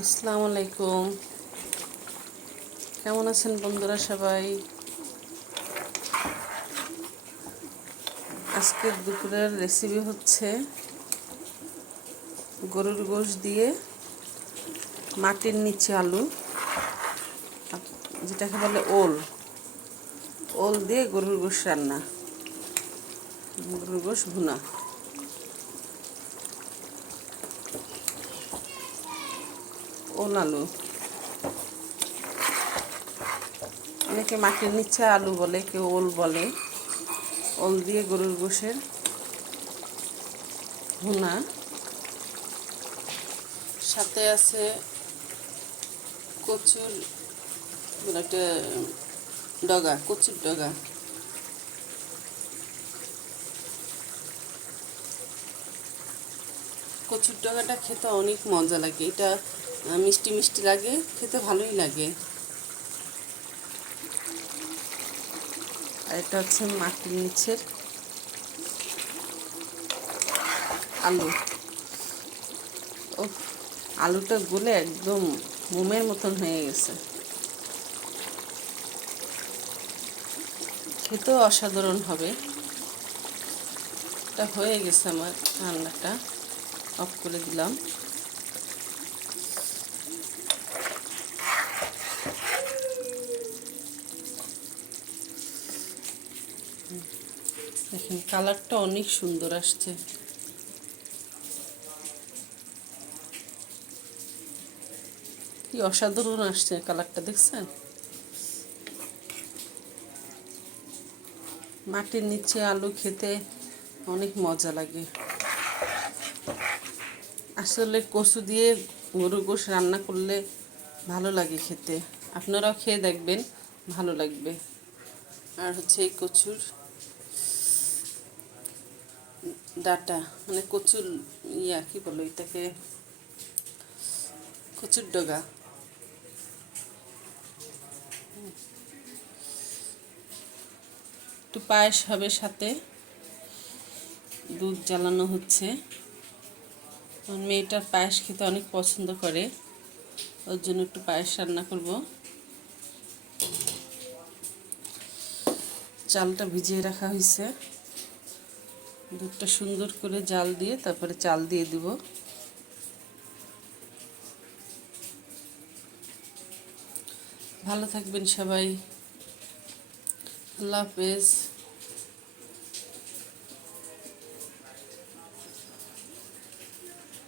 আসসালামু আলাইকুম। কেমন আছেন বন্ধুরা সবাই? আজকের দুপুরের রেসিপি হচ্ছে গরুর গোশ দিয়ে মাটির নিচে আলু যেটাকে বলে ওল। ওল দিয়ে গরুর গোশ রান্না। গরুর গোশ ভুনা। ওল আলু অনেকে মাটির নিচে আলু বলে, কেউ ওল বলে। ওল দিয়ে গরুর গোশের ভুনা। সাথে আছে কচুর মানে একটা ডগা, কচুর ডগা। কচুর ডগাটা খেতে অনেক মজা লাগে। এটা মিষ্টি মিষ্টি লাগে, খেতে ভালোই লাগে। আর এটা হচ্ছে মাটির নিচের আলু। ও আলুটা গলে একদম মোমের মতন হয়ে গেছে। খেতেও অসাধারণ হবে। এটা হয়ে গেছে আমার রান্নাটা। অফ করে দিলাম। দেখেন, কালারটা অনেক সুন্দর আসছে। কি অসাধারণ আসছে কালারটা, দেখছেন? মাটির নিচে আলু খেতে অনেক মজা লাগে। আসলে কচু দিয়ে গরু গোশ রান্না করলে ভালো লাগে খেতে। আপনারাও খেয়ে দেখবেন, ভালো লাগবে। আর হচ্ছে এই কচুর ডাটা মানে কচুর ইয়া, কি বলো এটাকে কচুর ডগা। একটু পায়েস হবে সাথে। দুধ জ্বালানো হচ্ছে। আমার মেয়েটার পায়েস খেতে অনেক পছন্দ করে, ওর জন্য একটু পায়েস রান্না করব। চালটা ভিজিয়ে রাখা হয়েছে। দুধটা সুন্দর করে জাল দিয়ে তারপরে চাল দিয়ে দিব। ভালো থাকবেন সবাই। আল্লাহ হাফেজ।